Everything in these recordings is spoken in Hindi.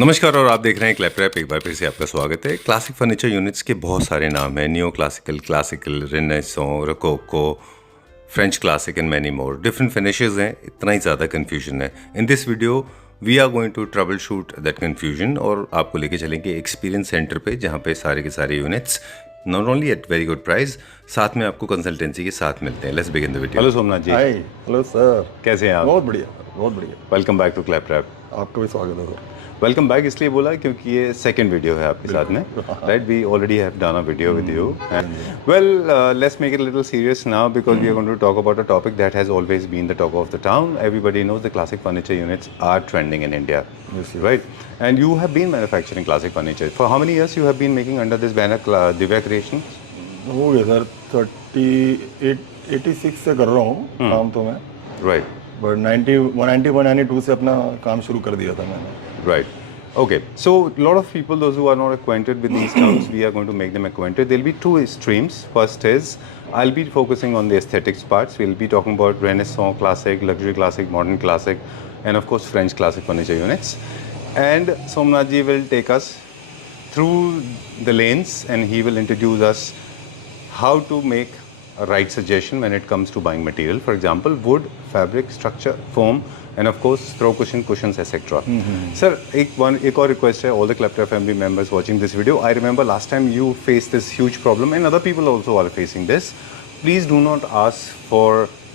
नमस्कार और आप देख रहे हैं क्लैपरैप। एक बार फिर से आपका स्वागत है। क्लासिक फर्नीचर यूनिट्स के बहुत सारे नाम हैं, neo classical, classical, renaissance, rococo, French classic and many more. Different finishes हैं, इतना ही ज़्यादा कन्फ्यूजन है। In this video we are going to troubleshoot that confusion और आपको लेके चलेंगे एक्सपीरियंस सेंटर पे, जहाँ पे सारे के सारे units not only at very good price, साथ में आपको कंसल्टेंसी के साथ मिलते हैं। Let's begin the video. Hello Somnath ji. Hi, hello sir. कैसे हैं आप? बहुत बढ़िया, बहुत बढ़िया। Welcome back to claprap. आपका भी स्वागत है सर। वेलकम बैक इसलिए बोला क्योंकि ये सेकंड वीडियो है आपके साथ में, right? We already have done a video with you. Well, let's make it little serious now because we are going to talk about a topic that has always been the talk of the town. Everybody knows the classic furniture units are trending in India. Yes, yes. Right? And you have been manufacturing classic furniture. For how many years you have been making under this banner, Divya Creations? हो गया सर 86 से कर रहा हूँ काम तो मैं, Right. बट 91 92 से अपना काम शुरू कर दिया था मैंने। Right. Okay. So a lot of people, those who are not acquainted with these terms, we are going to make them acquainted. There'll be two streams. First is I'll be focusing on the aesthetics parts. We'll be talking about Renaissance classic, luxury classic, modern classic, and of course French classic furniture units. And Somnath ji will take us through the lanes, and he will introduce us how to make a right suggestion when it comes to buying material. For example, wood, fabric, structure, foam, and of course throw cushions, etc. Sir, एक और request है, all the Claptrap family members watching this video. I remember last time you faced this huge problem, and other people also are facing this. Please do not ask for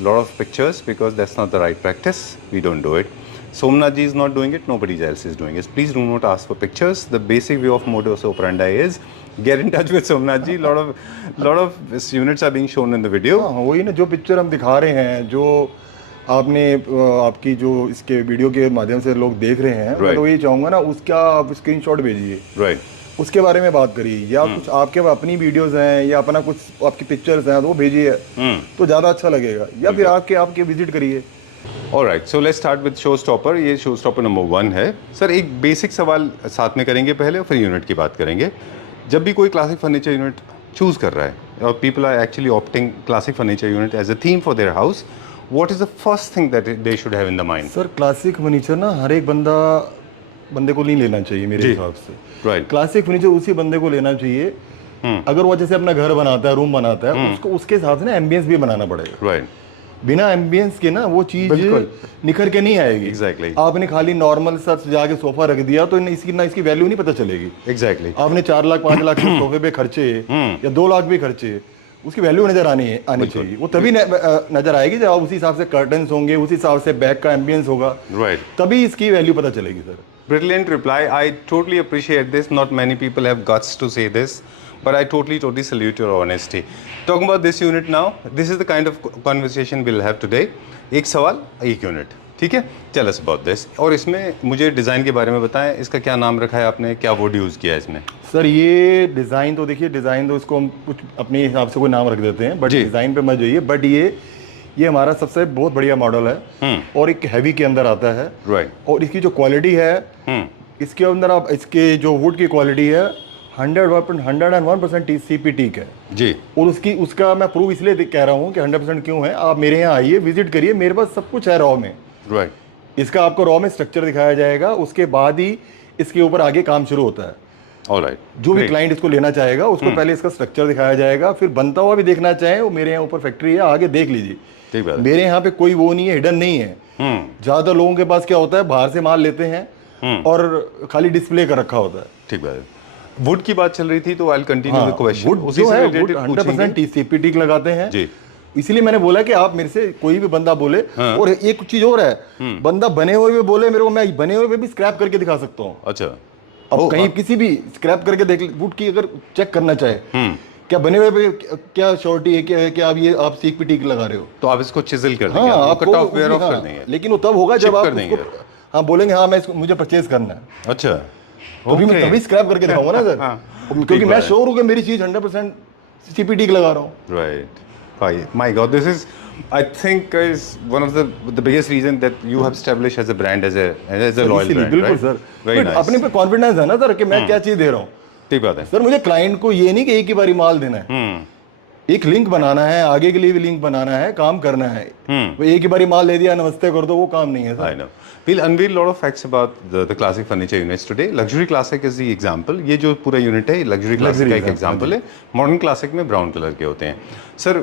lot of pictures because that's not the right practice. We don't do it. Somnath ji is not doing it, nobody else is doing it. Please do not ask for pictures. The basic way of modus operandi is get in touch with Somnath ji. Lot of units are being shown in the video. हाँ, वही ना, जो पिक्चर हम दिखा रहे हैं, जो आपने आपकी जो इसके वीडियो के माध्यम से लोग देख रहे हैं, मैं तो यही चाहूँगा ना, उसका आप स्क्रीनशॉट भेजिए, Right. उसके बारे में बात करिए, या कुछ आपके अपनी वीडियोस हैं या अपना कुछ आपकी पिक्चर्स हैं तो वो भेजिए, तो ज़्यादा अच्छा लगेगा, या फिर आपके विजिट करिए। Alright, so let's start with showstopper. ये showstopper नंबर 1 है। सर, एक बेसिक सवाल साथ में करेंगे पहले और फिर यूनिट की बात करेंगे। जब भी कोई क्लासिक फर्नीचर यूनिट चूज कर रहा है और people are actually opting classic furniture unit as a theme for their house, what is the first thing that they should have in the mind? Sir, classic furniture ना हर एक बंदे को नहीं लेना चाहिए मेरे हिसाब से। राइट। क्लासिक फर्नीचर उसी बंदे को लेना चाहिए अगर वो जैसे अपना घर बनाता है, रूम बनाता है, उसको उसके हिसाब से ना एम्बियंस भी बनाना पड़ेगा। राइट। बिना एम्बियंस के ना वो चीज निखर के नहीं आएगी। Exactly. आपने खाली नॉर्मल सा सजा के सोफा रख दिया तो इसकी वैल्यू नहीं पता चलेगी। Exactly. आपने 4 लाख 5 लाख के सोफे पे खर्चे या 2 लाख भी खर्चे, उसकी वैल्यू नजर आनी चाहिए। वो तभी नजर आएगी जब उसी हिसाब से कर्टन्स होंगे, उसी हिसाब से बैक का एम्बियंस होगा, Right. तभी इसकी वैल्यू पता चलेगी sir. Brilliant reply. I totally appreciate this. Not many people have guts to say this, but I totally salute your honesty. Talking about this unit now, this is the kind of conversation we'll have today. एक सवाल, एक यूनिट, ठीक है? Tell us about this. और इसमें मुझे डिज़ाइन के बारे में बताएं, इसका क्या नाम रखा है आपने, क्या वुड यूज़ किया है इसमें? सर, ये डिज़ाइन तो देखिए, डिज़ाइन तो इसको हम कुछ अपने हिसाब से कोई नाम रख देते हैं, बट डिज़ाइन पे मत जाइए। बट ये हमारा सबसे बहुत बढ़िया मॉडल है और एक हैवी के अंदर आता है। राइट। और इसकी जो क्वालिटी है, इसके अंदर आप इसके जो वुड की क्वालिटी है 101% CP टीक है जी। और उसका मैं प्रूव इसलिए कह रहा हूँ कि 100% क्यों है। आप मेरे यहाँ आइए, विजिट करिए, मेरे पास सब कुछ है रॉ में। राइट। इसका आपको रॉ में स्ट्रक्चर दिखाया जाएगा, उसके बाद ही इसके ऊपर आगे काम शुरू होता है। ऑलराइट। जो भी क्लाइंट इसको लेना चाहेगा उसको पहले इसका स्ट्रक्चर दिखाया जाएगा, फिर बनता हुआ भी देखना चाहे वो मेरे यहाँ ऊपर फैक्ट्री है, आगे देख लीजिए। ठीक बात है। मेरे यहाँ पे कोई वो नहीं है, हिडन नहीं है। ज्यादा लोगों के पास क्या होता है, बाहर से माल लेते हैं और खाली डिस्प्ले कर रखा होता है। ठीक बात है। वुड की बात चल रही थी तो I will continue the question. Would जो है 100% CP टीक लगाते हैं जी। इसलिए मैंने बोला कि आप मेरे से कोई भी बंदा बोले, और एक चीज और है, बंदा बने हुए भी बोले मेरे को, मैं बने हुए भी स्क्रैप करके दिखा सकता हूँ। अच्छा। अब कहीं किसी भी स्क्रैप करके देख, वुड की अगर चेक करना चाहे क्या बने हुए पे क्या शॉर्टी है, क्या आप CP टीक लगा रहे हो, तो आप इसको चिजल कर देंगे, हाँ, आप कट ऑफ वेयर ऑफ कर देंगे। लेकिन वो तब होगा जब आप हाँ बोलेंगे हाँ मुझे परचेज करना है। अच्छा। तभी स्क्रैप करके दिखाऊंगा ना सर। क्योंकि मैं श्योर हूँ कि मेरी चीज 100% CP टीक लगा रहा हूँ। Right. My God, this is I think is one of the biggest reason that you have established as a brand, as a loyal brand, बिल्कुल सर। Very nice. अपने पे कॉन्फिडेंस है ना सर कि मैं क्या चीज दे रहा हूँ। ठीक बात है सर। मुझे क्लाइंट को ये नहीं कि एक ही बारी माल देना है, एक लिंक बनाना है, आगे के लिए भी लिंक बनाना है, काम करना है। वो एक ही बारी माल दे दिया नमस्ते कर दो, वो काम नहीं है sir. We'll unveil a lot of facts about the classic furniture units today. Luxury classic is the example. ये जो पूरा यूनिट है luxury classic का एक एग्जाम्पल है. मॉडर्न क्लासिक में ब्राउन कलर के होते हैं. Sir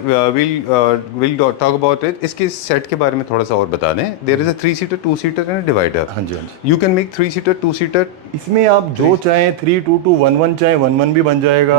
we'll talk about it. इसके सेट के बारे में थोड़ा सा और बता दें. There is a 3-seater, 2-seater and a divider. हाँ जी, हाँ जी. You can make 3-seater, 2-seater. इसमें आप जो चाहें 3-2-2, 1-1 चाहें 1-1 भी बन जाएगा.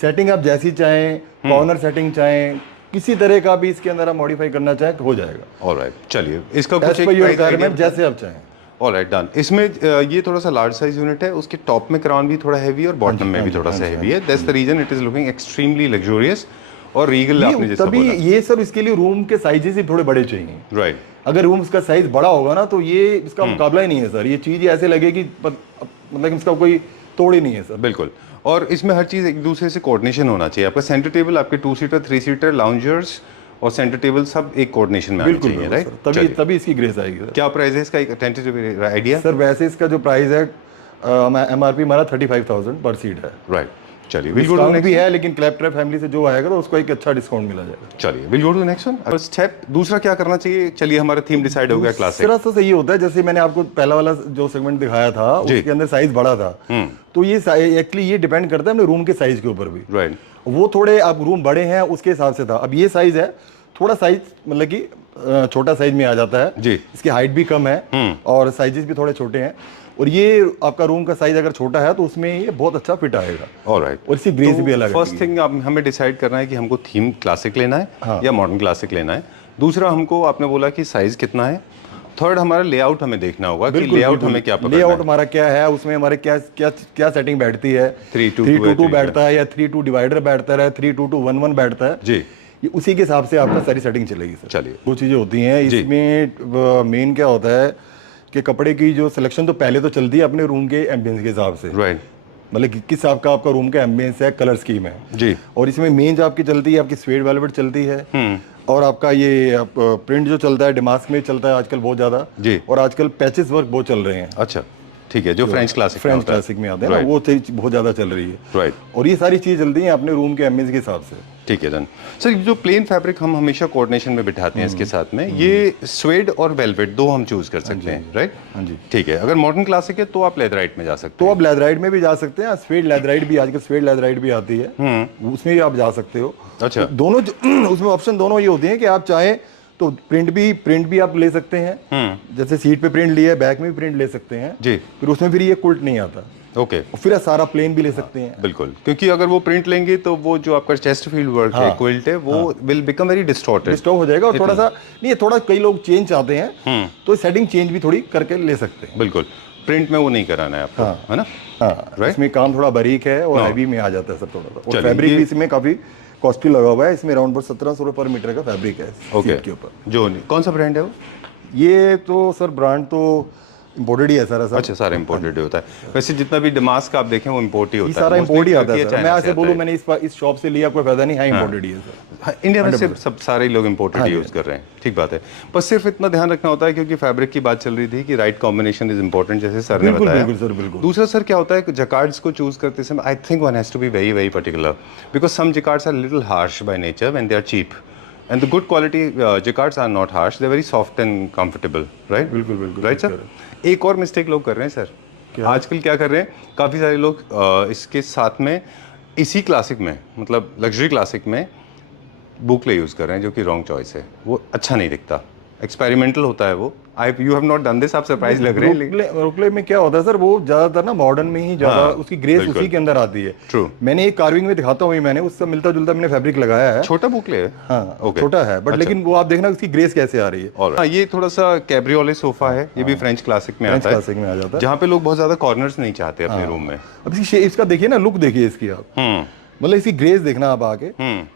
सेटिंग आप जैसी चाहें, कॉर्नर सेटिंग चाहें, किसी तरह का भी इसके अंदर आप मॉडिफाई करना चाहें तो हो जाएगा. ऑलराइट, चलिए इसका कुछ एक प्राइस रिक्वायरमेंट जैसे आप चाहें. Alright, done. इसमें ये थोड़ा सा लार्ज साइज यूनिट है. उसके टॉप में क्राउन भी थोड़ा हैवी और बॉटम में भी थोड़ा सा हैवी है. That's the reason it is looking extremely luxurious और रीगल. आपने जैसा तभी ये सब इसके लिए रूम के साइजेस ही थोड़े बड़े चाहिए. राइट. अगर रूम्स का साइज बड़ा होगा ना तो ये इसका मुकाबला ही नहीं है सर. ये चीज ऐसे लगेगी मतलब इसका कोई तोड़ ही नहीं है सर. बिल्कुल. और इसमें हर चीज एक दूसरे से कोऑर्डिनेशन होना चाहिए. आपका सेंटर टेबल, आपके 2-seater, 3-seater, लाउंजर्स और सेंटर टेबल सब एक कोऑर्डिनेशन में आना चाहिए. राइट. तभी इसकी ग्रेस आएगी. क्या प्राइस है इसका, एक टेंटेटिव आइडिया? सर वैसे इसका जो प्राइस है MRP हमारा 35,000 पर सीट है. राइट. चलिए डिस्काउंट भी है, लेकिन क्लैपट्रैप फैमिली से जो आएगा तो उसको एक अच्छा डिस्काउंट मिला जाएगा. चलिए we'll go to next one. Step दूसरा क्या करना चाहिए? चलिए हमारा थीम डिसाइड हो गया क्लासिक. तरह से सही होता है. जैसे मैंने आपको पहला वाला जो सेगमेंट दिखाया था उसके अंदर साइज बड़ा था. तो ये एक्चुअली ये डिपेंड करता है अपने रूम के साइज के ऊपर भी. राइट. वो थोड़े अब रूम बड़े हैं उसके हिसाब से था. अब ये साइज है, थोड़ा साइज मतलब कि छोटा साइज में आ जाता है जी. इसकी हाइट भी कम है और साइजेस भी थोड़े छोटे हैं. और ये आपका रूम का साइज अगर छोटा है तो उसमें ये बहुत अच्छा फिट आएगा. ऑलराइट. और इसकी ग्रेस भी अलग है. फर्स्ट थिंग हमें डिसाइड करना है कि हमको थीम क्लासिक लेना है या मॉडर्न क्लासिक लेना है. दूसरा हमको आपने बोला कि साइज कितना है. थर्ड हमारा लेआउट हमें देखना होगा कि लेआउट हमें क्या पकड़ना है. लेआउट हमारा क्या है, उसमें हमारे क्या क्या क्या सेटिंग बैठती है. 3-2-2 बैठता है या 3-2 डिवाइडर बैठता है, 3-2-2 1-1 बैठता है जी. ये उसी के हिसाब से आपका सारी सेटिंग चलेगी सर. चलिए वो चीज़ें होती हैं इसमें. मेन क्या होता है कि कपड़े की जो सिलेक्शन तो पहले तो चलती है अपने रूम के एम्बियंस के हिसाब से. राइट. मतलब कि किस आपका आपका रूम का एम्बियंस है, कलर स्कीम है जी. और इसमें मेन जो आपकी चलती है आपकी स्वेड वेलवेट चलती है. और आपका ये प्रिंट जो चलता है डिमास्क में चलता है आजकल बहुत ज्यादा जी. और आजकल पैचेस वर्क बहुत चल रहे हैं. अच्छा ठीक है. जो फ्रेंच क्लासिक में आते हैं ना वो चीज बहुत ज्यादा चल रही है. राइट. और ये सारी चीज चलती है अपने रूम के एम्बियंस के हिसाब से. ठीक है डन. सर जो प्लेन फैब्रिक हम हमेशा कोऑर्डिनेशन में बिठाते हैं इसके साथ में, ये स्वेड और वेलवेट दो हम चूज कर सकते हैं. राइट. हाँ जी. ठीक है. अगर मॉडर्न क्लासिक है तो आप लेदराइट में जा सकते हैं. तो आप लेदराइट में भी जा सकते हैं. स्वेड लेदराइट भी आजकल स्वेड लेदराइट भी आती है, उसमें भी आप जा सकते हो. अच्छा. दोनों उसमें ऑप्शन दोनों ये होते हैं कि आप चाहें तो प्रिंट भी आप ले सकते हैं. जैसे सीट पे प्रिंट लिया है, बैक में भी प्रिंट ले सकते हैं जी. फिर उसमें फिर ये कुल्ट नहीं आता. ओके. फिर सारा प्लेन भी ले सकते हैं. बिल्कुल. क्योंकि अगर वो प्रिंट लेंगे तो वो जो आपका चेस्ट फील्ड वर्क है, क्विल्ट है, वो विल बिकम वेरी डिस्टॉर्टेड हो जाएगा. और थोड़ा सा नहीं, थोड़ा कई लोग चेंज चाहते हैं तो सेटिंग चेंज भी थोड़ी करके ले सकते हैं. बिल्कुल. प्रिंट में वो नहीं कराना है आपको. है ना. राइट. इसमें काम थोड़ा बारीक है और हैवी में आ जाता है सर थोड़ा सा. और फैब्रिक भी इसमें काफी कॉस्टली लगा हुआ है. इसमें अराउंड 1700 रुपए पर मीटर का फैब्रिक है सीट के ऊपर. जो कौन सा ब्रांड है वो? ये तो सर ब्रांड तो इंपोर्टेड ही है सारा. अच्छा सारा इंपोर्टेड होता है. वैसे जितना भी डमास्क आप देखें वो इंपोर्ट ही होता है. सारा इंपोर्ट ही आता है सर. मैं ऐसे बोलूं मैंने इस शॉप से लिया कोई फायदा नहीं है. इंपोर्टेड ही है सर. इंडिया में सिर्फ सब सारे लोग इंपोर्टेड यूज कर रहे हैं. ठीक बात है. बस सिर्फ इतना ध्यान रखना होता है क्योंकि फैब्रिक की बात चल रही थी कि राइट कॉम्बिनेशन इज इंपॉर्टेंट, जैसे सर ने बताया. दूसरा सर क्या होता है जकार्ड्स को चूज करते समय I think one has to be very very particular because some jacquards are little harsh by nature when they are cheap. And the good quality jacquards are not harsh. They're very soft and comfortable, right? बिल्कुल बिल्कुल. Right sir? एक और मिस्टेक लोग कर रहे हैं सर. आजकल क्या कर रहे हैं, काफ़ी सारे लोग इसके साथ में इसी क्लासिक में मतलब लग्जरी क्लासिक में बुकले यूज़ कर रहे हैं जो कि रॉन्ग चॉइस है. वो अच्छा नहीं दिखता. एक्सपेरिमेंटल होता है वो. You have not done this. आप सरप्राइज लग रहे हैं. रोकले में क्या होता है सर, वो ज्यादातर ना मॉडर्न में ही ज्यादा उसकी ग्रेस उसी के अंदर आती है. ट्रू. मैंने एक कार्विंग में दिखाता हूँ, मैंने उससे मिलता जुलता मैंने फैब्रिक लगाया है. छोटा बुकले है. हाँ छोटा है बट लेकिन वो आप देखना उसकी ग्रेस कैसे आ रही है. ये थोड़ा सा कैब्रियोले सोफा है. ये भी फ्रेंच क्लासिक में आता है. क्लासिक में आ जाता है जहाँ पे लोग बहुत ज्यादा कॉर्नर्स नहीं चाहते अपने रूम में. अब इसका देखिए ना, लुक देखिए इसकी आप. मतलब इसकी ग्रेस देखना आप आके,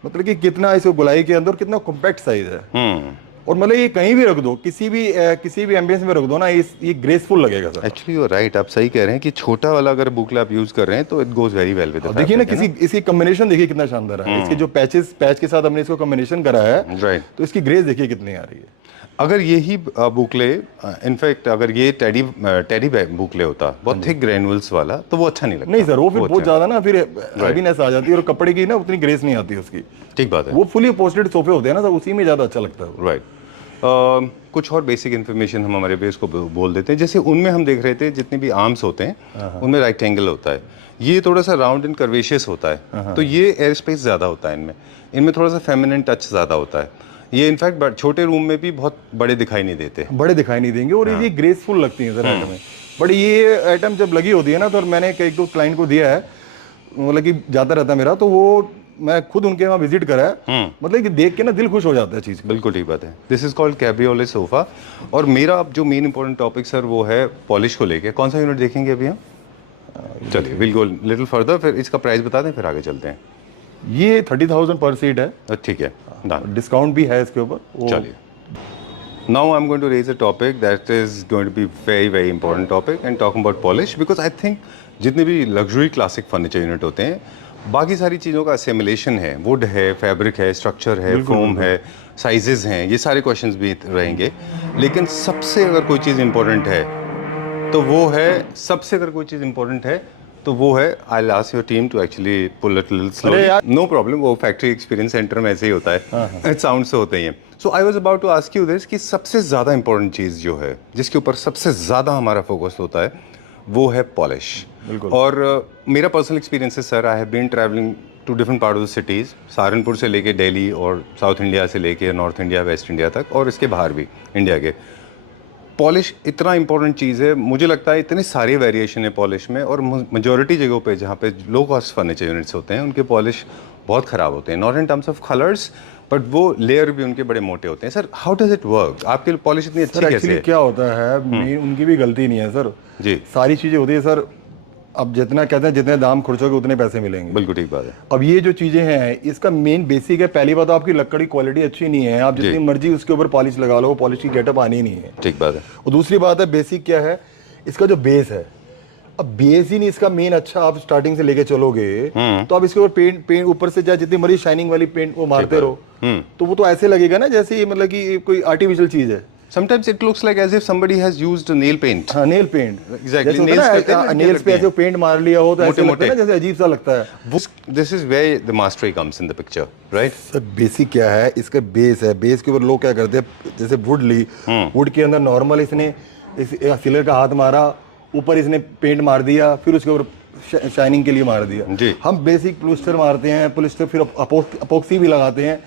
मतलब कि कितना इस गोलाई के अंदर कितना कॉम्पैक्ट साइज है. और मतलब ये कहीं भी रख दो, किसी भी एम्बियंस में रख दो ना, ये ग्रेसफुल लगेगा sir. Actually you are right. आप सही कह रहे हैं कि छोटा वाला अगर बुकले आप यूज कर रहे हैं तो it goes very well with the. देखिए ना इसकी कॉम्बिनेशन देखिए कितना शानदार है. इसके जो पैच के साथ हमने इसको कॉम्बिनेशन करा है, राइट, तो इसकी ग्रेस देखिए कितनी आ रही है. अगर यही बुकले इनफैक्ट अगर ये टेडी बुकले होता बहुत थिक ग्रेनुअल्स वाला तो वो अच्छा नहीं लगता. नहीं सर, वो फिर बहुत ज्यादा ना फिर हैवीनेस आ जाती है और कपड़े की ना उतनी ग्रेस नहीं आती उसकी. ठीक बात है. वो फुली पोस्टेड सोफे होते हैं ना सर, उसी में ज्यादा अच्छा लगता है. राइट. कुछ और बेसिक इन्फॉर्मेशन हम हमारे बेस को बोल देते हैं। जैसे उनमें हम देख रहे थे जितने भी आर्म्स होते हैं उनमें राइट एंगल होता है, ये थोड़ा सा राउंड एंड कर्वेशियस होता है, तो ये एयर स्पेस ज़्यादा होता है इनमें, इनमें थोड़ा सा फेमिनिन टच ज़्यादा होता है। ये इनफैक्ट छोटे रूम में भी बहुत बड़े दिखाई नहीं देते, बड़े दिखाई नहीं देंगे, और ये ग्रेसफुल लगती है सर आइटम में। बट ये आइटम जब लगी होती है ना, तो मैंने एक दो क्लाइंट को दिया है, मतलब कि जाता रहता मेरा, तो वो मैं खुद उनके वहाँ विजिट करा है, मतलब कि देख के ना दिल खुश हो जाता है चीज़। बिल्कुल ठीक बात है। This is called cabriolet sofa. और मेरा अब जो मेन इंपॉर्टेंट टॉपिक सर वो है पॉलिश को लेके। कौन सा यूनिट देखेंगे अभी हम? चलिए विल गो लिटिल फर्दर, फिर इसका प्राइस बता दें फिर आगे चलते हैं। ये 30,000 पर सीट है। ठीक है, डिस्काउंट भी है इसके ऊपर। चलिए, now I am going to raise a topic that is going to be very very important topic and talking about polish, because I think जितने भी लग्जरी क्लासिक फर्नीचर यूनिट होते हैं, बाकी सारी चीज़ों का असेमिलेशन है, वुड है, फैब्रिक है, स्ट्रक्चर है, फोम है, साइजेस हैं, ये सारे क्वेश्चंस भी रहेंगे। लेकिन सबसे अगर कोई चीज़ इंपॉर्टेंट है तो वो है, सबसे अगर कोई चीज़ इंपॉर्टेंट है तो वो है, I will ask your team to actually pull it little slowly. No problem, वो फैक्ट्री एक्सपीरियंस सेंटर में ऐसे ही होता है, साउंड से होते ही हैं। So I was about to ask you this कि सबसे ज़्यादा इंपॉर्टेंट चीज़ जो है, जिसके ऊपर सबसे ज़्यादा हमारा फोकस होता है, वो है पॉलिश। और मेरा पर्सनल एक्सपीरियंस है sir, I have been travelling to different part of the cities, Saharanpur से लेके दिल्ली और साउथ इंडिया से लेके नॉर्थ इंडिया, वेस्ट इंडिया तक, और इसके बाहर भी इंडिया के। पॉलिश इतना इंपॉर्टेंट चीज़ है, मुझे लगता है इतने सारे वेरिएशन है पॉलिश में, और मेजॉरिटी जगहों पे जहाँ पे लो कॉस्ट फर्नीचर यूनिट्स होते हैं उनके पॉलिश बहुत ख़राब होते हैं, not in terms of colours but वो लेयर भी उनके बड़े मोटे होते हैं। Sir how does it work? आपके पॉलिश इतनी अच्छी कैसे है? क्या होता है, उनकी भी गलती नहीं है सर जी, सारी चीज़ें होती है सर। अब जितना कहते हैं जितने दाम खर्चोगे उतने पैसे मिलेंगे। बिल्कुल ठीक बात है। अब ये जो चीज़ें हैं, इसका मेन बेसिक है, पहली बात आपकी लकड़ी क्वालिटी अच्छी नहीं है, आप जितनी मर्जी उसके ऊपर पॉलिश लगा लो, पॉलिश की गेटअप आनी नहीं है। ठीक बात है। और दूसरी बात है, बेसिक क्या है, इसका जो बेस है, अब बेस ही नहीं इसका मेन अच्छा, आप स्टार्टिंग से लेके चलोगे तो आप इसके ऊपर पेंट ऊपर से चाहे जितनी मर्जी शाइनिंग वाली पेंट वो मारते रहो, तो वो तो ऐसे लगेगा ना जैसे मतलब कि कोई आर्टिफिशियल चीज़ है। Sometimes it looks like as if somebody has used nail paint. हाँ, नेल पेंट। Exactly. नेल्स पे ऐसे पेंट मार लिया हो तो ऐसे लगता है ना जैसे अजीब सा लगता है। This is where the mastery comes in the picture, right? Sir basic क्या है, इसका बेस है, बेस के ऊपर लोग क्या करते हैं, जैसे वुड ली, वुड के अंदर नॉर्मल इसने सिलर का हाथ मारा, ऊपर इसने पेंट मार दिया, फिर उसके ऊपर शाइनिंग के लिए मार दिया। जी। हम बेसिक प्लास्टर मारते हैं, प्लास्टर फिर अपोक्सी भी लगाते हैं,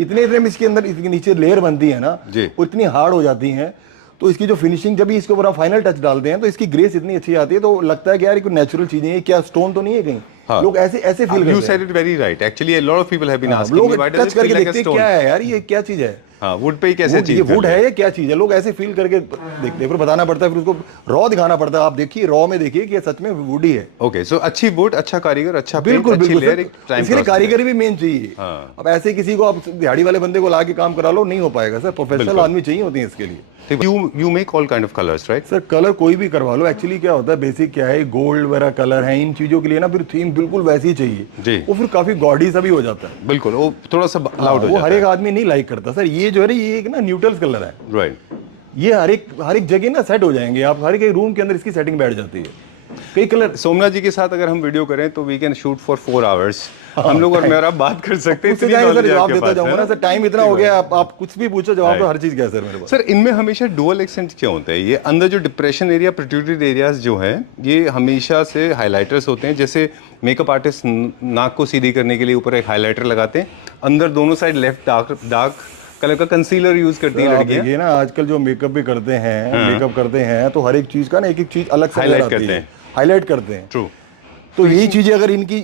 इतने में इसके अंदर इसके नीचे लेयर बनती है ना, वो इतनी हार्ड हो जाती हैं, तो इसकी जो फिनिशिंग जब भी इसके ऊपर आप फाइनल टच डालते हैं तो इसकी ग्रेस इतनी अच्छी आती है, तो लगता है कि यार ये कोई नेचुरल चीजें हैं, क्या स्टोन तो नहीं है कहीं। हाँ। लोग ऐसे ऐसे फील करते हैं। You said it very right. Actually, a lot of people have been asking लोग me, why does touch it feel करके like a देखते हैं stone? क्या है यार, ये क्या चीज है। हाँ, वुड पे ही कैसे चीज ये वुड है या क्या चीज है, लोग ऐसे फील करके देखते हैं, फिर बताना पड़ता है, फिर उसको रॉ दिखाना पड़ता है। आप देखिए रॉ में देखिए कि ये सच में वुड ही है। ओके, सो अच्छी वुड, अच्छा कारीगर, अच्छा बिल्कुल अच्छी बिल्कुल लेयर, इसके लिए कारीगर भी मेन चाहिए। अब ऐसे किसी को आप दिहाड़ी वाले बंदे को ला के काम करा लो, नहीं हो पाएगा सर, प्रोफेशनल आदमी चाहिए होती है इसके लिए। You make all kind of colors, right? Sir colour कोई भी करवा लो, एक्चुअली क्या होता है, बेसिक क्या है, गोल्ड वगैरह कलर है, इन चीजों के लिए ना फिर थीम बिल्कुल वैसी ही चाहिए जी। वो फिर काफी गॉडी सा भी हो जाता है। बिल्कुल, वो थोड़ा सा लाउड हो वो जाता हर है। एक आदमी नहीं लाइक करता सर। ये जो है ये एक ना न्यूट्रल कलर है, राइट। ये हर एक जगह ना सेट हो जाएंगे, आप हर एक रूम के अंदर इसकी सेटिंग बैठ जाती है। कई कलर सोमनाथ जी के साथ अगर हम वीडियो करें तो we can shoot for 4 hours। हम लोग और मेरा बात कर सकते हैं, इतनी सर knowledge जवाब आपके देता पास जाऊंगा है। ना सर, टाइम इतना हो गया, आप कुछ भी पूछो जवाब तो हर चीज क्या है सर मेरे पास। सर इनमें हमेशा डुअल एक्सेंट क्यों होता है? ये अंदर जो डिप्रेशन एरिया, प्रोट्रूडेड एरियाज जो हैं, ये हमेशा से हाइलाइटर्स होते हैं। जैसे मेकअप आर्टिस्ट नाक को सीधी करने के लिए ऊपर एक हाइलाइटर लगाते हैं, अंदर दोनों साइड लेफ्ट डार्क कलर का कंसीलर यूज करती है लड़कियां। ये ना आजकल जो मेकअप भी करते हैं, मेकअप करते हैं तो हर एक चीज का ना एक चीज अलग से हाईलाइट करते हैं, हाईलाइट करते हैं। ट्रू। तो यही चीजें अगर इनकी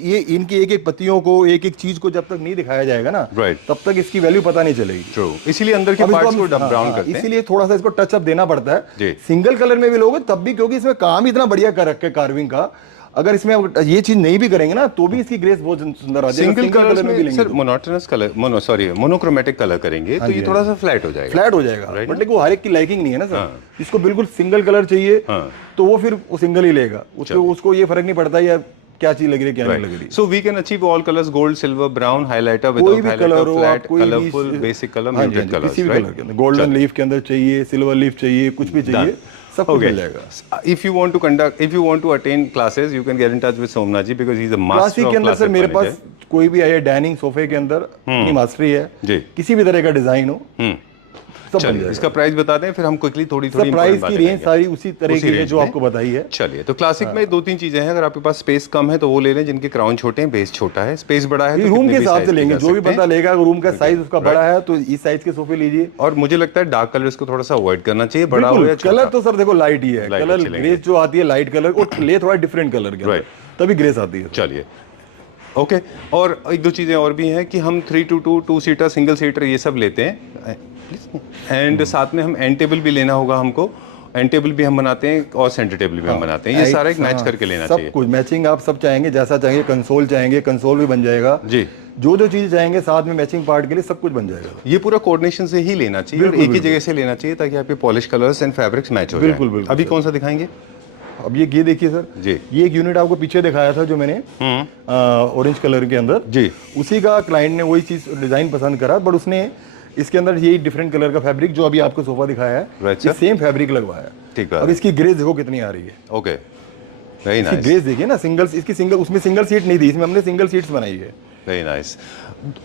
एक एक पत्तियों को, एक एक चीज को जब तक नहीं दिखाया जाएगा ना, तब तक इसकी वैल्यू पता नहीं चलेगी। ट्रू। इसीलिए अंदर के पार्ट्स को ब्राउन करते हैं, इसीलिए थोड़ा सा इसको टचअप देना पड़ता है। सिंगल कलर में भी लोगे तब भी, क्योंकि इसमें काम इतना बढ़िया कर रखे कार्विंग का, अगर इसमें ये चीज नहीं भी करेंगे ना तो भी इसकी ग्रेस बहुत सुंदर आ जाएगी। सिंगल कलर में sir monotonous colour, monochromatic colour करेंगे तो ये थोड़ा सा फ्लैट हो जाएगा, बट लेकिन वो हर एक की लाइकिंग नहीं है ना सर। जिसको बिल्कुल सिंगल कलर चाहिए तो वो फिर वो सिंगल ही लेगा, उसको ये फर्क नहीं पड़ता यार क्या चीज लग रही है क्या नहीं लग रही। So we can achieve all colours, gold, silver, brown, highlighter, without highlighter, flat, colourful, basic colour, muted colours, किसी भी कलर के अंदर, गोल्डन लीफ के अंदर चाहिए, सिल्वर लीफ चाहिए, कुछ भी चाहिए, सब कुछ मिल जाएगा। If you want to attend classes, you can get in touch with Somnath ji because he is a master of के अंदर सर मेरे furniture. पास कोई भी आए डाइनिंग सोफे के अंदर अपनी मास्टरी है, किसी भी तरह का डिजाइन हो बन चलिए जाएगा। इसका प्राइस बता दें, फिर हम क्विकली थोड़ी सर थोड़ी प्राइस की रेंज सारी उसी तरह की है जो आपको बताई है। चलिए, तो क्लासिक में दो तीन चीजें हैं, अगर आपके पास स्पेस कम है तो वो ले लें जिनके क्राउन छोटे हैं, बेस छोटा है, स्पेस बड़ा है तो रूम कितने के भी हिसाब size से के लेंगे, जा जो भी सकते हैं। बंदा लेगा अगर रूम का साइज उसका बड़ा है तो इस साइज के सोफे लीजिए। और मुझे लगता है डार्क कलर्स को थोड़ा सा अवॉइड करना चाहिए, बड़ा हो या बिल्कुल, छोटा। कलर तो सर देखो लाइट ही है, Light कलर अच्छे लेंगे। ग्रेस जो आती है लाइट कलर, और ले थोड़ा डिफरेंट कलर के अंदर, Right. तभी ग्रेस आती है। चलिए ओके, और एक दो चीज़ें और भी हैं कि हम 3x2 2 सीटर सिंगल सीटर ये सब लेते हैं, एंड साथ में हम एंड टेबल भी लेना होगा हमको, एंड टेबल भी हम बनाते हैं और सेंटर टेबल भी हम बनाते हैं, ये सारा एक मैच करके लेना चाहिए। सब कुछ मैचिंग आप सब चाहेंगे, जैसा चाहेंगे, कंसोल चाहेंगे कंसोल भी बन जाएगा जी। जो जो चीज चाहेंगे साथ में मैचिंग पार्ट के लिए सब कुछ बन जाएगा। ये पूरा कोऑर्डिनेशन से ही लेना चाहिए और एक ही जगह से लेना चाहिए ताकि आपके polish colours and fabrics match हो जाए। बिल्कुल, बिल्कुल, अभी कौन सा दिखाएंगे? अब ये देखिए सर जी। ये एक यूनिट आपको पीछे दिखाया था जो मैंने ऑरेंज कलर के अंदर, जी। उसी का क्लाइंट ने वही चीज डिजाइन पसंद करा, बट उसने इसके अंदर यही डिफरेंट कलर का फैब्रिक जो अभी आपको सोफा दिखाया है, Right, ये sir. सेम फैब्रिक लगवाया। ठीक है। अब इसकी ग्रेस देखो कितनी आ रही है, ओके, वेरी इसकी नाइस, ग्रेस देखिए ना, सिंगल इसकी सिंगल, उसमें सिंगल सीट नहीं थी, इसमें हमने सिंगल सीट्स बनाई है। Very nice.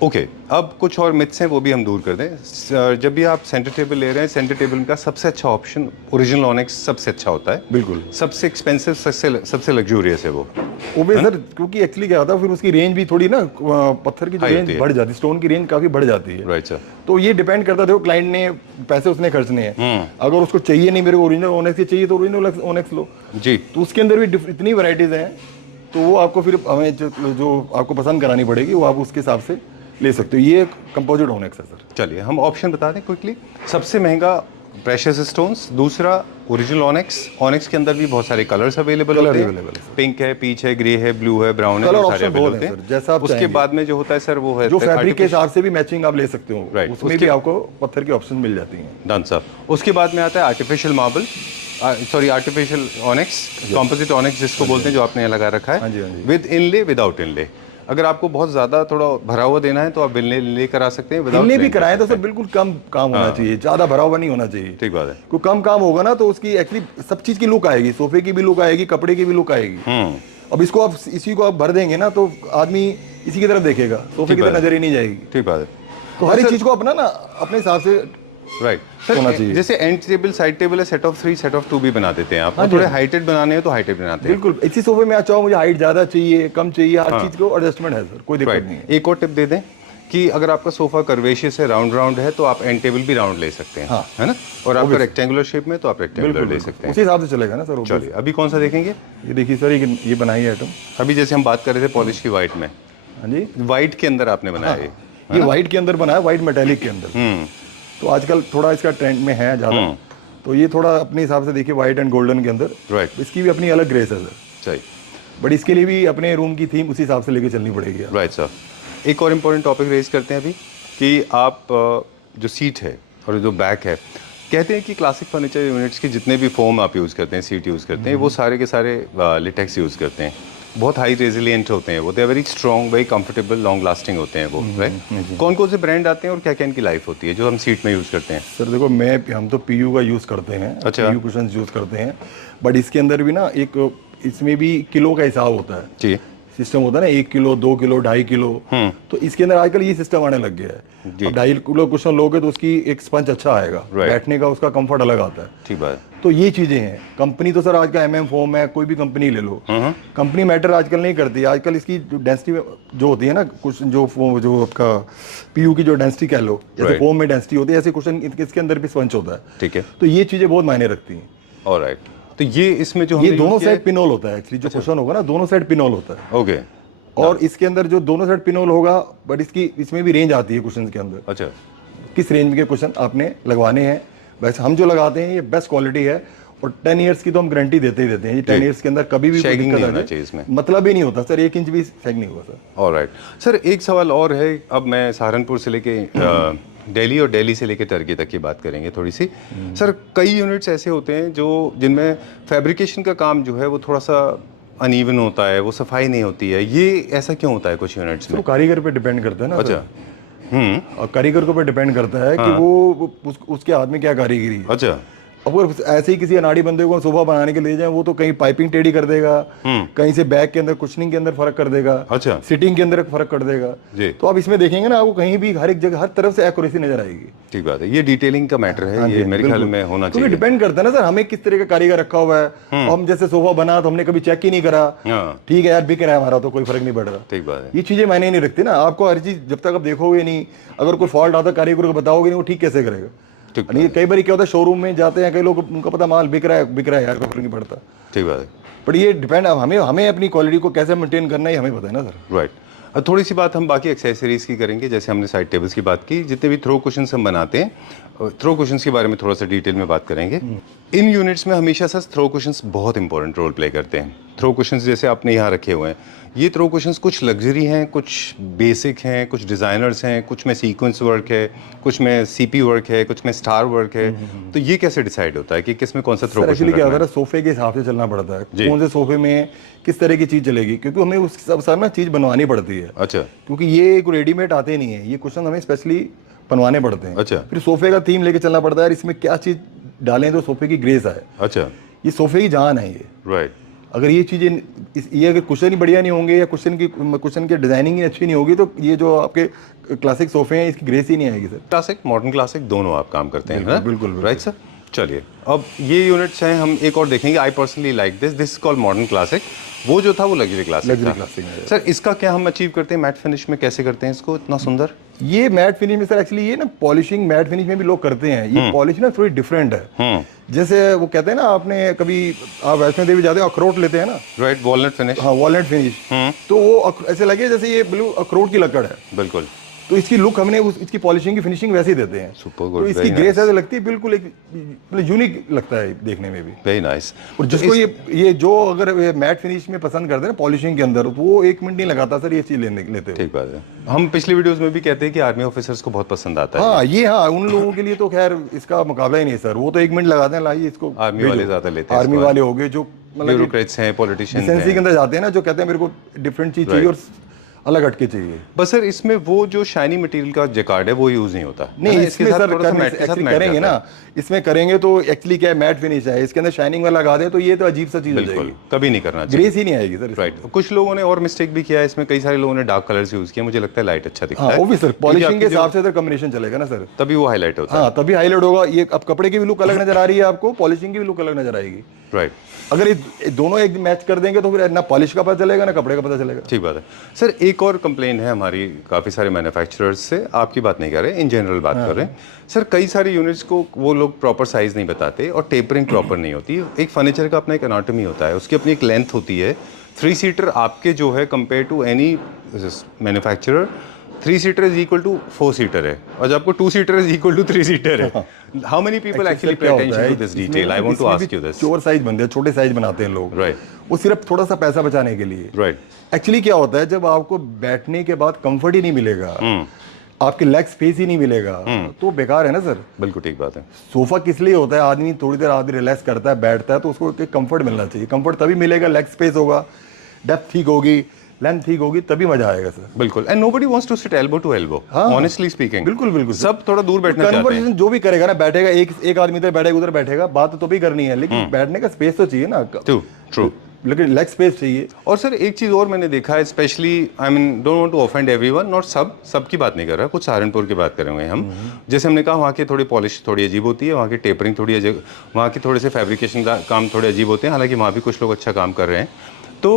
ओके, अब कुछ और मिथ्स हैं वो भी हम दूर कर दें। जब भी आप सेंटर टेबल ले रहे हैं, सेंटर टेबल का सबसे अच्छा ऑप्शन ओरिजिनल ऑनेक्स सबसे अच्छा होता है, बिल्कुल सबसे एक्सपेंसिव, सबसे लग्जूरियस है वो। सर, क्योंकि एक्चुअली क्या होता है फिर उसकी रेंज भी थोड़ी ना, पत्थर की जो High रेंज होती है। बढ़ जाती है, स्टोन की रेंज काफी बढ़ जाती है। Right sir. तो ये डिपेंड करता है, क्लाइंट ने पैसे उसने खर्चने हैं, अगर उसको चाहिए नहीं मेरे को ओरिजिनल ओनेक्स ही चाहिए तो ओरिजिनल ओनेक्स लो, जी। तो उसके अंदर भी इतनी वैरायटीज हैं, तो वो आपको फिर हमें जो आपको पसंद करानी पड़ेगी वो आप उसके हिसाब से ले सकते हो। ये कंपोजिट ओनेक्स है सर। चलिए हम ऑप्शन बता दें क्विकली। सबसे महंगा प्रेशियस स्टोन्स, दूसरा ओरिजिनल ऑनेक्स। ऑनेक्स के अंदर भी बहुत सारे कलर्स अवेलेबल होते हैं, available है, पिंक है, पीच है, ग्रे है, ब्लू है, ब्राउन है, Colour बहुत सारे option बहुत अवेलेबल हैं होते सर, जैसा हैं। आप उसके चाहेंगे। बाद में जो होता है सर वो है जो फैब्रिक के हिसाब से भी मैचिंग आप ले सकते हो, Right. उसमें उसके- भी आपको पत्थर की ऑप्शन मिल जाती हैं। डन साहब। उसके बाद में आता है artificial marble, sorry artificial onyx, composite onyx जिसको बोलते हैं, जो आपने यहाँ लगा रखा हाँ जी, है, हाँ जी। विद इनले विदाउट इनले। अगर आपको बहुत ज्यादा थोड़ा भरा हुआ देना है तो आप इनले करा सकते हैं, विदाउट इनले भी कराएं तो सर बिल्कुल कम काम होना चाहिए, ज्यादा भरा हुआ नहीं होना चाहिए। ठीक बात है। कोई कम काम होगा ना तो उसकी एक्चुअली सब चीज की लुक आएगी, सोफे की भी लुक आएगी, कपड़े की भी लुक आएगी। अब इसको आप इसी को आप भर देंगे ना तो आदमी इसी की तरफ देखेगा, सोफे की तरफ नजर ही नहीं जाएगी। ठीक बात है। तो हर एक चीज को अपना ना अपने हिसाब से राइट होना सर, चाहिए। जैसे एंड टेबल, साइड टेबल है, सेट ऑफ 3, सेट ऑफ 2 भी बना देते हैं आप, हाँ जी, थोड़े हाँ। हाइटेड बनाने हैं तो हाइटेड बनाते हैं। बिल्कुल इसी सोफे में अच्छा हो, मुझे हाइट ज्यादा चाहिए कम चाहिए, हर चीज को एडजस्टमेंट है सर, कोई दिक्कत नहीं राइट। है। एक और टिप दे दें कि अगर आपका सोफा कर्वेशियस है, राउंड है, तो आप एंड टेबल भी राउंड ले सकते हैं, हाँ। है ना, और आपका रेक्टेंगुलर शेप में तो आप रेक्टेंगुलर ले सकते हैं। उसी हिसाब से चलेगा ना सर। चलिए अभी कौन सा देखेंगे? ये देखिए सर, ये बनाई है आइटम। अभी जैसे हम बात कर रहे थे पॉलिश की वाइट में, हाँ जी, वाइट के अंदर आपने बनाया है ये व्हाइट के अंदर बना है, व्हाइट मेटेलिक के अंदर। तो आजकल थोड़ा इसका ट्रेंड में है ज्यादा, तो ये थोड़ा अपने हिसाब से देखिए व्हाइट एंड गोल्डन के अंदर, राइट। इसकी भी अपनी अलग ग्रेस है सर, सही, बट इसके लिए भी अपने रूम की थीम उसी हिसाब से लेके चलनी पड़ेगी। Right sir. एक और इम्पोर्टेंट टॉपिक रेज करते हैं अभी कि आप जो सीट है और जो बैक है, कहते हैं कि क्लासिक फर्नीचर यूनिट्स की जितने भी फोम आप यूज़ करते हैं, सीट यूज़ करते हैं, वो सारे के सारे लिटेक्स यूज़ करते हैं, बहुत हाई रेजिलियंट होते हैं वो, they are very strong, very comfortable, long lasting होते हैं वो, राइट। कौन कौन से ब्रांड आते हैं और क्या क्या इनकी लाइफ होती है जो हम सीट में यूज़ करते हैं? सर देखो, हम तो पीयू का यूज़ करते हैं, अच्छा। पीयू कुशन यूज़ करते हैं, बट इसके अंदर भी ना एक इसमें भी किलो का हिसाब होता है, जी, सिस्टम होता है ना, 1 किलो 2 किलो 2.5 किलो, तो इसके अंदर आजकल ये सिस्टम आने लग गया है। अब 2.5 किलो कुशन लोगे तो उसकी एक स्पंज अच्छा आएगा, बैठने का उसका कंफर्ट अलग आता है। ठीक बात। तो ये चीजें हैं। कंपनी तो सर आज का MM फोम है, कोई भी कंपनी ले लो, कंपनी मैटर आजकल नहीं करती। आजकल इसकी जो डेंसिटी जो होती है ना, कुछ जो आपका पीयू की जो डेंसिटी कह लो, जैसे फोम में डेंसिटी होती है, ऐसे कुशन इसके अंदर भी स्पंज होता है। ठीक है, तो ये चीजें बहुत मायने रखती हैं। ऑलराइट। तो ये इसमें जो ये हमने दोनों use किया साइड पिनोल होता है एक्चुअली, जो कुशन होगा ना दोनों साइड पिनोल होता है, है, ओके, और इसके अंदर जो दोनों साइड पिनोल होगा, बट इसमें भी रेंज आती है कुशन के अंदर, अच्छा, किस रेंज के कुशन आपने लगवाने हैं। वैसे हम जो लगाते हैं ये बेस्ट क्वालिटी है, और 10 इयर्स की तो हम गारंटी देते ही देते हैं। ये 10 इयर्स के अंदर कभी भी कोई Shagging दिक्कत नहीं आ होना जाए, चाहिए इसमें। मतलब ही नहीं होता सर, 1 इंच भी सैग नहीं होगा सर। Alright sir. एक सवाल और है, अब मैं सहारनपुर से लेके दिल्ली और दिल्ली से लेके टर्की तक की बात करेंगे थोड़ी सी। सर कई यूनिट्स ऐसे होते हैं जो जिनमें फैब्रिकेशन का काम जो है वो थोड़ा सा अनइवन होता है, वो सफाई नहीं होती है, ये ऐसा क्यों होता है कुछ यूनिट्स तो में? कारीगर पे डिपेंड करता है ना अच्छा, सर। और कारीगर के ऊपर डिपेंड करता है कि वो उसके हाथ में क्या कारीगरी है। अच्छा, अगर ऐसे ही किसी अनाड़ी बंदे को सोफा बनाने के लिए जाए, वो तो कहीं पाइपिंग टेढ़ी कर देगा, कहीं से बैक के अंदर कुशनिंग के अंदर फर्क कर देगा, अच्छा, सिटिंग के अंदर फर्क कर देगा जी। तो आप इसमें देखेंगे ना, आपको कहीं भी हर एक जगह हर तरफ से एक्यूरेसी नजर आएगी। ठीक बात है, ये डिटेलिंग का मैटर है, ये मेरे ख्याल में होना तो चाहिए। डिपेंड करता है ना सर, हमें किस तरह का कारीगर रखा हुआ है। हम जैसे सोफा बना तो हमने कभी चेक ही नहीं करा, ठीक है यार बिक रहा है हमारा तो कोई फर्क नहीं पड़ रहा। ठीक बात है, ये चीजें मायने नहीं रखती ना, आपको हर चीज जब तक आप देखोगे नहीं, अगर कोई फॉल्ट आता कारीगर को बताओगे नहीं, वो ठीक कैसे करेगा। नहीं, कई बार क्या होता है शोरूम में जाते हैं कई लोग, उनको पता माल बिक रहा है यार, कोई फर्क नहीं पड़ता। ठीक बात है, बट ये डिपेंड, हमें अपनी क्वालिटी को कैसे मेंटेन करना है हमें पता है ना सर। राइट। अब थोड़ी सी बात हम बाकी एक्सेसरीज की करेंगे, जैसे हमने साइड टेबल्स की बात की, जितने भी थ्रो कुशन्स हम बनाते हैं, थ्रो कुशन्स के बारे में थोड़ा सा डिटेल में बात करेंगे। इन यूनिट्स में हमेशा सर थ्रो कुशन्स बहुत इंपॉर्टेंट रोल प्ले करते हैं। थ्रो कुशन्स जैसे आपने यहाँ रखे हुए हैं, ये थ्रो कुशन्स कुछ लग्जरी हैं, कुछ बेसिक हैं, कुछ डिज़ाइनर्स हैं, कुछ में सीक्वेंस वर्क है, कुछ में सीपी वर्क है, कुछ में स्टार वर्क है। तो ये कैसे डिसाइड होता है कि किस में कौन सा थ्रो कुशन एक्चुअली क्या होता है, सोफे के हिसाब से चलना पड़ता है, कौन से सोफे में किस तरह की चीज चलेगी, क्योंकि हमें उस सब सारा ना चीज बनवानी पड़ती है। अच्छा, क्योंकि ये एक रेडीमेड आते नहीं है, ये कुशन हमें स्पेशली बनवाने पड़ते हैं। अच्छा, फिर सोफे का थीम लेके चलना पड़ता है, इसमें क्या चीज डालें तो सोफे की ग्रेस आए। अच्छा, ये सोफे की जान है ये। राइट। अगर ये चीजें ये अगर कुशन ही बढ़िया नहीं होंगे या कुशन की डिजाइनिंग ही अच्छी नहीं होगी, तो ये जो आपके क्लासिक सोफे हैं इसकी ग्रेस ही नहीं आएगी सर। क्लासिक, मॉडर्न क्लासिक दोनों आप काम करते हैं ना? बिल्कुल राइट सर। चलिए, अब ये यूनिट्स हैं, हम एक और देखेंगे। I personally like this called modern classic. वो जो था वो लग्जरी क्लासिक था। सर इसका क्या हम अचीव करते हैं, मैट फिनिश में कैसे करते हैं इसको इतना सुंदर? ये मैट फिनिश में सर एक्चुअली ये ना पॉलिशिंग मैट फिनिश में भी लोग करते हैं, ये पॉलिश ना थोड़ी डिफरेंट है। जैसे वो कहते हैं ना, आपने कभी आप वैष्णो देवी जाते हो अखरोट लेते हैं ना, राइट, वॉलनट फिनिश। हाँ, वॉलनट फिनिश, तो वो ऐसे लगे जैसे ये बिल्कुल अखरोट की लकड़ है। बिल्कुल। तो इसकी लुक हमने इसकी पॉलिशिंग की फिनिशिंग वैसे ही देते हैं। सुपर गुड, तो इसकी ग्रेस ऐसे लगती है, बिल्कुल एक मतलब यूनिक लगता है देखने में भी। Very nice. और जिसको ये जो अगर मैट फिनिश में पसंद करते हैं पॉलिशिंग के अंदर, तो वो 1 मिनट नहीं लगाता सर ये चीज लेते। ठीक बात है। हम पिछली वीडियोस में भी कहते हैं कि आर्मी ऑफिसर्स को बहुत पसंद आता है। हाँ, ये हाँ उन लोगों के लिए तो खैर इसका मुकाबला ही नहीं सर, वो तो 1 मिनट लगाते हैं, लाइए इसको। आर्मी वाले ज्यादा लेते हैं, आर्मी वाले हो गए जो ब्यूरोक्रेट्स हैं, पॉलिटिशियंस डिसेंसी के हैं, अंदर जाते हैं ना, जो कहते हैं मेरे को डिफरेंट चीज चाहिए और अलग हटके चाहिए। बस सर इसमें वो जो शाइनी मटेरियल का जैकार्ड है वो यूज नहीं होता। नहीं, इसमें सर करेंगे ना, इसमें करेंगे तो एक्चुअली क्या है, मैट फिनिश है, इसके अंदर शाइनिंग वाला लगा दे तो ये तो अजीब सा चीज हो जाएगी, कभी नहीं करना चाहिए, ग्रेस ही नहीं आएगी सर। राइट। कुछ लोगों ने और मिस्टेक भी किया है इसमें, कई सारे लोगों ने डार्क कलर्स यूज किया, मुझे लगता है लाइट अच्छा दिखता है। वो भी सर पॉलिशिंग के हिसाब से कॉम्बिनेशन चलेगा ना सर, तभी वो हाईलाइट होता है। हाँ, तभी हाईलाइट होगा। ये अब कपड़े की भी लुक अलग नजर आ रही है आपको, पॉलिशिंग की भी लुक अलग नजर आएगी। राइट। अगर ये दोनों एक मैच कर देंगे तो फिर ना पॉलिश का पता चलेगा ना कपड़े का पता चलेगा। ठीक बात है सर। एक और कंप्लेन है हमारी काफ़ी सारे मैन्युफैक्चरर्स से, आपकी बात नहीं कर रहे, इन जनरल बात कर रहे हैं सर। कई सारे यूनिट्स को वो लोग प्रॉपर साइज नहीं बताते और टेपरिंग प्रॉपर नहीं होती। एक फर्नीचर का अपना एक एनाटॉमी होता है, उसकी अपनी एक लेंथ होती है। 3 सीटर आपके जो है compare to any manufacturer, 3 seater is equal to 4 seater है, और जब आपको 2 seater is equal to 3 seater है। How many people actually pay attention to this detail? I want to ask you this. Over size बनते हैं, छोटे साइज बनाते हैं लोग, राइट, वो सिर्फ थोड़ा सा पैसा बचाने के लिए। राइट। एक्चुअली क्या होता है, जब आपको बैठने के बाद कंफर्ट ही नहीं मिलेगा, आपके लेग स्पेस ही नहीं मिलेगा, तो बेकार है ना सर। बिल्कुल ठीक बात है। सोफा किस लिए होता है, आदमी थोड़ी देर आदमी रिलैक्स करता है, बैठता है, तो उसको एक कंफर्ट मिलना चाहिए। कंफर्ट तभी मिलेगा, लेग स्पेस होगा, डेप्थ ठीक होगी, लेंथ ठीक होगी, तभी मजा आएगा सर। बिल्कुल। And nobody wants to sit elbow to elbow, honestly speaking. बिल्कुल बिल्कुल, सब थोड़ा दूर बैठना चाहते हैं। कन्वर्सेशन जो भी करेगा ना, बैठेगा एक आदमी इधर बैठेगा उधर बैठेगा, बात तो भी करनी है, लेकिन बैठने का स्पेस तो चाहिए ना। ट्रू। लेकिन लेग स्पेस चाहिए। और सर एक चीज़ और मैंने देखा है, specially I mean don't want to offend everyone, not सब की बात नहीं कर रहा, कुछ सहारनपुर की बात करेंगे हम। जैसे हमने कहा वहाँ की थोड़ी पॉलिश थोड़ी अजीब होती है, वहाँ की टेपरिंग थोड़ी अजीब, वहाँ के थोड़े से फैब्रिकेशन का काम थोड़े अजीब होते हैं, हालांकि वहाँ भी कुछ लोग अच्छा काम कर रहे हैं। तो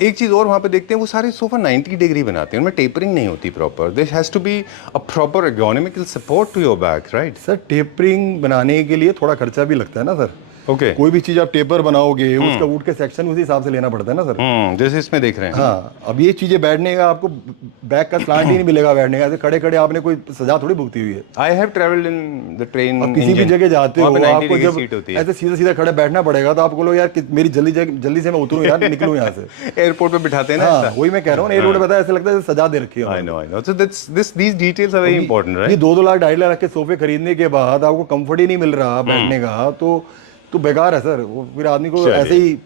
एक चीज़ और वहाँ पे देखते हैं, वो सारे सोफा 90 डिग्री बनाते हैं, उनमें टेपरिंग नहीं होती proper. There has to be a proper ergonomical support to your back, right sir. Tapering बनाने के लिए थोड़ा खर्चा भी लगता है ना सर। ओके। कोई भी चीज आप टेपर बनाओगे, उसका वुड के सेक्शन उसी हिसाब से लेना पड़ता है ना सर। जैसे इसमें देख रहे हैं। हाँ, अब ये चीजें बैठने का आपको बैक का स्लांट ही नहीं मिलेगा बैठने का, ऐसे खड़े खड़े आपने कोई सजा थोड़ी भुगती हुई है। आई have travelled in the train, आप किसी भी जगह जाते हो, आपको जब ऐसे सीधा सीधा खड़े बैठना पड़ेगा, तो आपको लोग यार मेरी जल्दी से मैं उतरूं यार, निकलूं यहाँ से। एयरपोर्ट पे बिठाते हैं ना, वही मैं कह रहा हूँ, एयरपोर्ट पे बताया ऐसा लगता है सजा दे रखी है। I know. So these details are very important, right? ये 2-2 लाख 2.5 लाख के सोफे खरीदने के बाद आपको कंफर्ट ही नहीं मिल रहा बैठने का, तो बेकार है सर। वो फिर आदमी को ऐसे ही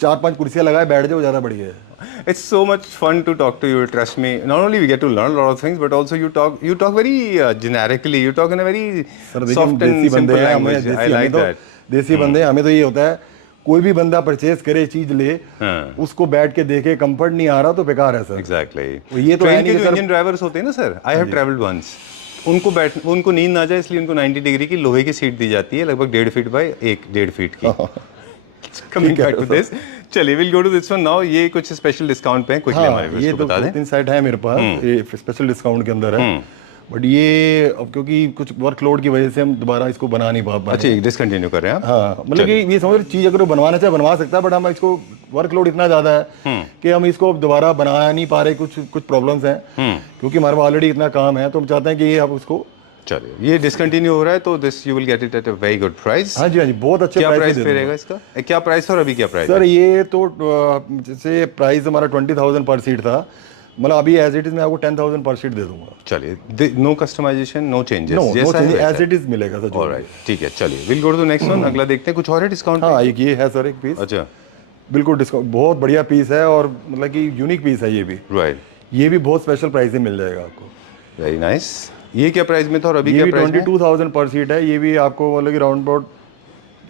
4-5 कुर्सियां लगाए बैठ जाओ, ज्यादा बढ़िया है। It's so much fun to talk to you. Trust me. Not only we get to learn a lot of things, but also you talk very generically. You talk in a very sir देखिए, हम soft and देसी बंदे simple हैं, हमें language. I देसी, like हमें तो that. देसी बंदे हैं, हमें तो ये होता है कोई भी बंदा परचेज करे चीज ले, हाँ. उसको बैठ के देखे कंफर्ट नहीं आ रहा तो बेकार है सर। Exactly. ये तो है ट्रेन नहीं के कि जो सर- इंजन ड्राइवर्स होते हैं ना sir, I have travelled once, उनको नींद ना जाए इसलिए उनको 90 डिग्री की लोहे की सीट दी जाती है, लगभग 1.5 फीट बाय 1.5 फीट की। कमिंग बैक टू दिस, चलिए we'll go to this one now. ये कुछ स्पेशल डिस्काउंट पे है, क्विकली हाँ, हमारे ये व्यूअर्स को तो बता दें। 2-3 सेट है मेरे पास, ये स्पेशल डिस्काउंट के अंदर है, बट ये अब क्योंकि कुछ वर्कलोड की वजह से हम दोबारा इसको बना नहीं पा अच्छा, पाए। एक डिसकंटिन्यू कर रहे हैं आप? हाँ, मतलब कि ये समझ चीज अगर वो बनवाना चाहे बनवा सकता है, बट हम इसको वर्कलोड इतना ज्यादा है कि हम इसको दोबारा बना नहीं पा रहे, कुछ प्रॉब्लम्स हैं, क्योंकि हमारे पास ऑलरेडी इतना काम है, तो हम चाहते हैं कि ये आप उसको। चलिए, ये डिसकंटिन्यू हो रहा है तो this you will get it at a very good price. हाँ जी, हाँ जी, बहुत अच्छे क्या प्राइस पे पे रहेगा इसका? क्या प्राइस और अभी क्या प्राइस सर? है? ये तो जैसे प्राइस हमारा 20,000 पर सीट था, मतलब अभी एज इट इज मैं आपको 10,000 पर सीट दे दूंगा। चलिए, no customization, no changes, no जैसा है वैसा एज इट इज मिलेगा सर जो। ऑलराइट, ठीक है। चलिए we'll go to the next one, अगला देखते हैं। कुछ और है डिस्काउंट? हाँ, एक ये है सर, एक पीस अच्छा, बिल्कुल डिस्काउंट, बहुत बढ़िया पीस है और मतलब कि यूनिक पीस है ये भी। राइट, ये भी बहुत स्पेशल प्राइस में मिल जाएगा आपको। Very nice. ये क्या प्राइस में था और अभी ये क्या भी प्राइस में? 22,000 पर सीट है, ये भी आपको मतलब कि राउंड अबाउट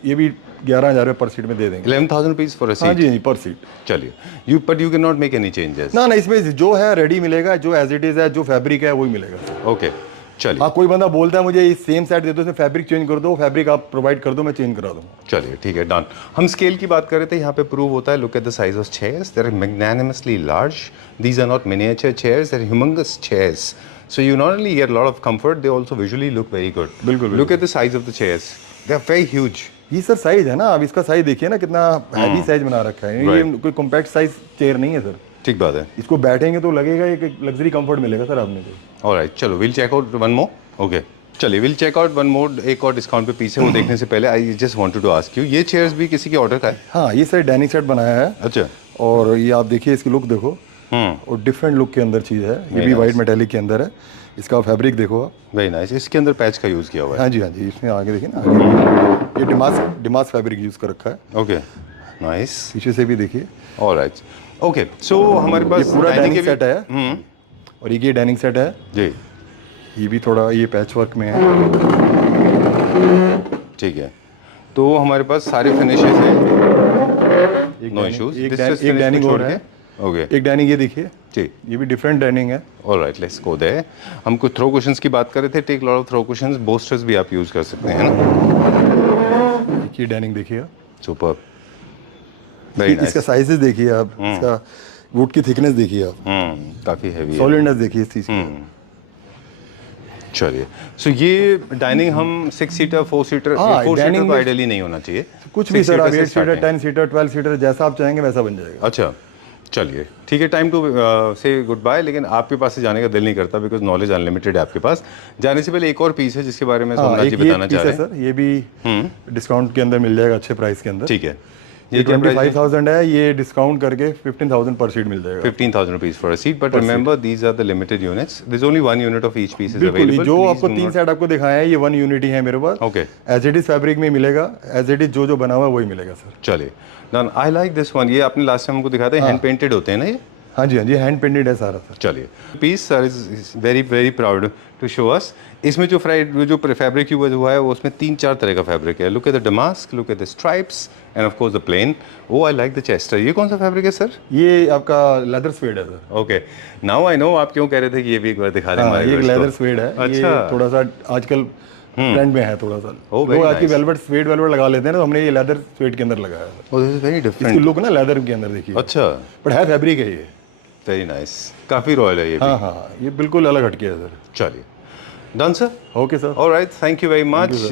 ये भी 11,000 पर सीट में दे देंगे। 11,000 रुपीज फॉर अ हाँ सीट? जी, पर सीट। चलिए, but you can not make any changes? ना, इसमें जो है रेडी मिलेगा, जो एज इट इज है, जो फैब्रिक है वही मिलेगा। ओके, चलिए। हाँ, कोई बंदा बोलता है मुझे इस सेम सेट दे दो, इसमें फैब्रिक चेंज कर दो, फैब्रिक आप प्रोवाइड कर दो, मैं चेंज करा दूंगा। चलिए, ठीक है, डन। हम स्केल की बात कर रहे थे, यहाँ पे प्रूव होता है। Look at the size of chairs, they are magnanimously large, these are not miniature chairs, they are humongous chairs, so you not only get a lot of comfort, they also visually look very good. बिल्कुल, Look at the size of the chairs, they are very huge. ये सर साइज है ना, अब इसका साइज देखिए ना, कितना हैवी साइज बना रखा है। ये Right. कोई कॉम्पैक्ट साइज चेयर नहीं है सर, ठीक बात है। इसको बैठेंगे तो लगेगा एक लग्जरी कंफर्ट मिलेगा सर आपने को। ऑलराइट, चलो will check out one more. Okay, चलिए will check out one more. एक और डिस्काउंट पे पीस है, वो देखने से पहले I just wanted to ask you, ये चेयर्स भी किसी के ऑर्डर का है? हाँ, ये सर डाइनिंग सेट बनाया है। अच्छा। और ये आप देखिए, इसकी लुक देखो, और डिफरेंट लुक के अंदर चीज़ है, ये भी वाइट मेटेलिक के अंदर है। इसका फैब्रिक देखो आप, वेरी नाइस। इसके अंदर पैच का यूज किया हुआ है? हाँ जी, हाँ जी, इसमें आगे देखिए ना, आगे ये डिमास फैब्रिक यूज कर रखा है। Okay, nice. पीछे से भी देखिए, ऑलराइट, ओके। सो हमारे पास ये पूरा डाइनिंग के सेट भी- है, और ये डाइनिंग सेट है, जी, ये भी थोड़ा ये पैच वर्क में है। ठीक है। तो हमारे पास सारे फिनिशेस हैं, नो इश्यूज। एक डाइनिंग और है, ओके, एक डाइनिंग ये देखिए, जी, ये भी डिफरेंट डाइनिंग है। Alright, let's go there. हम कुछ थ्रो कुशंस की बात कर रहे थे, take lot of throw cushions, bolsters भी आप यूज कर सकते हैं ना। ये डाइनिंग देखिए आप, सुपर, वेरी नाइस। इसका साइजेस देखिए आप, इसका वुड की थिकनेस देखिए आप, काफी हैवी है। सॉलिडनेस देखिए इस चीज की। चलिए, सो ये डाइनिंग हम 6 सीटर, 4 सीटर, हाँ, 4 सीटर dining तो में- आइडियली नहीं होना चाहिए। कुछ भी 6 सर, आप से 8 सीटर, starting। 10 सीटर, 12 सीटर, जैसा आप चाहेंगे वैसा बन जाएगा। अच्छा, चलिए, ठीक है। टाइम टू से गुड बाय, लेकिन आपके पास से जाने का दिल नहीं करता, बिकॉज नॉलेज अनलिमिटेड है आपके पास। जाने से पहले एक और पीस है जिसके बारे में हाँ, सोमनाथ एक जी ये बताना पीस चाह है रहे हैं। सर, ये भी डिस्काउंट के अंदर मिल जाएगा, अच्छे प्राइस के अंदर। ठीक है, ये 25,000 है, ये डिस्काउंट करके 15,000 पर सीट मिल जाएगा। 15,000 rupees for a seat, but remember these are the limited units. There's only one unit of each piece is बिल्कुल, available. जो Please आपको do 3 not- सेट आपको दिखाया है, ये 1 यूनिट ही है मेरे पास। Okay. As it is fabric में मिलेगा, एज इट इज जो बना हुआ है वही मिलेगा सर। चलिए, done. I like this one. ये आपने लास्ट टाइम हमको दिखाया था, हैंड पेंटेड होते हैं ना ये? हाँ जी, हाँ जी, हैंड पेंटेड है सारा सर। चलिए, piece sir is very very proud to show us. इसमें जो फैब्रिक यूज हुआ है वो उसमें 3-4 तरह का फैब्रिक है। Look at the damask, look at the stripes and of course the plain. Oh, I like the chester. ये कौन सा फैब्रिक है सर? ये आपका लेदर स्वेड है sir. Okay, now I know आप क्यों कह रहे थे कि ये भी एक बार दिखा दें हाँ, हमारे ये viewers को। लेदर स्वेड है। अच्छा। ये थोड़ा सा आजकल ट्रेंड में है थोड़ा सा। Oh, very लोग आजकल nice. वेलवेट स्वेड लगा लेते हैं ना, तो हमने ये लेदर स्वेड के अंदर लगाया है। Oh, this is very इसकी different. लुक ना लेदर के अंदर देखिए, अच्छा, बट है फैब्रिक है ये। वेरी नाइस, काफी रॉयल है ये भी। हाँ हाँ, ये बिल्कुल अलग हटके है सर। चलिए, done sir. Okay sir. Alright, thank you very much.